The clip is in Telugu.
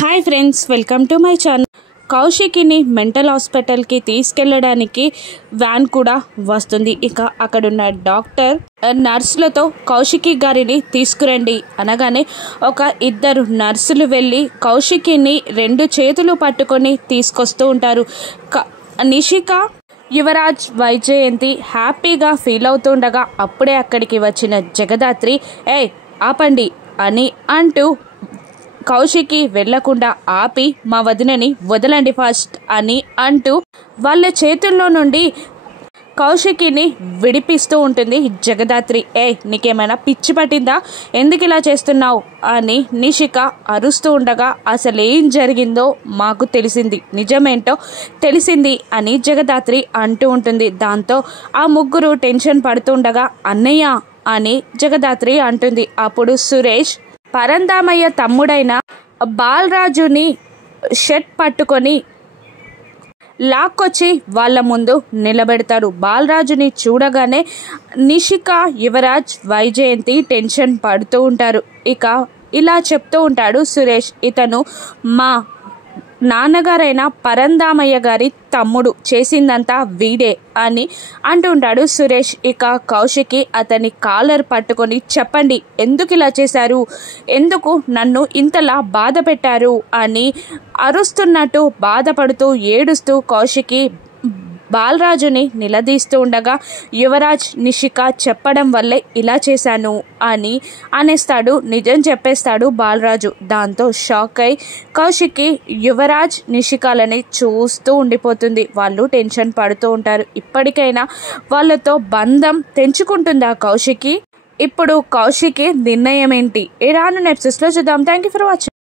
Hi friends, welcome to my channel. కౌశికిని మెంటల్ హాస్పిటల్కి తీసుకెళ్ళడానికి వ్యాన్ కూడా వస్తుంది. ఇక అక్కడున్న డాక్టర్ నర్సులతో కౌశికి గారిని తీసుకురండి అనగానే ఒక ఇద్దరు నర్సులు వెళ్ళి కౌశికిని 2 చేతులు పట్టుకొని తీసుకొస్తూ ఉంటారు. నిషిక యువరాజ్ వైజయంతి హ్యాపీగా ఫీల్ అవుతుండగా అప్పుడే అక్కడికి వచ్చిన జగదాత్రి ఆపండి అని అంటూ కౌశికి వెళ్లకుండా ఆపి మా వదినని వదలండి ఫస్ట్ అని అంటూ వాళ్ళ చేతుల్లో నుండి కౌశికిని విడిపిస్తూ ఉంటుంది జగదాత్రి. నీకేమైనా పిచ్చి పట్టిందా, ఎందుకు ఇలా చేస్తున్నావు అని నిషిక అరుస్తూ ఉండగా అసలేం జరిగిందో మాకు తెలిసింది, నిజమేంటో తెలిసింది అని జగదాత్రి అంటూ ఉంటుంది. దాంతో ఆ ముగ్గురు టెన్షన్ పడుతుండగా అన్నయ్య అని జగదాత్రి అంటుంది. అప్పుడు సురేష్ పరందామయ్య తమ్ముడైన బాలరాజుని షర్ట్ పట్టుకొని లాక్కొచ్చి వాళ్ళ ముందు నిలబెడతాడు. బాలరాజుని చూడగానే నిషిక యువరాజ్ వైజయంతి టెన్షన్ పడుతూ ఉంటారు. ఇక ఇలా చెప్తూ ఉంటాడు సురేష్, ఇతను మా నాన్నగారైన పరందామయ్య గారి తమ్ముడు, చేసిందంతా వీడే అని అంటుంటాడు సురేష్. ఇక కౌశికి అతని కాలర్ పట్టుకొని చెప్పండి, ఎందుకు ఇలా చేశారు, ఎందుకు నన్ను ఇంతలా బాధ పెట్టారు అని అరుస్తున్నట్టు బాధపడుతూ ఏడుస్తూ కౌశికి బాలరాజుని నిలదీస్తూ ఉండగా యువరాజ్ నిషిక చెప్పడం వల్లే ఇలా చేశాను అని అనేస్తాడు. నిజం చెప్పేస్తాడు బాలరాజు. దాంతో షాక్ అయి కౌశికి యువరాజ్ నిషికాలని చూస్తూ ఉండిపోతుంది. వాళ్ళు టెన్షన్ పడుతూ ఉంటారు. ఇప్పటికైనా వాళ్ళతో బంధం తెంచుకుంటుందా కౌశికి? ఇప్పుడు కౌశికి నిర్ణయం ఏంటి? రాను ఎపిసోడ్స్లో చూద్దాం. Thank you for watching.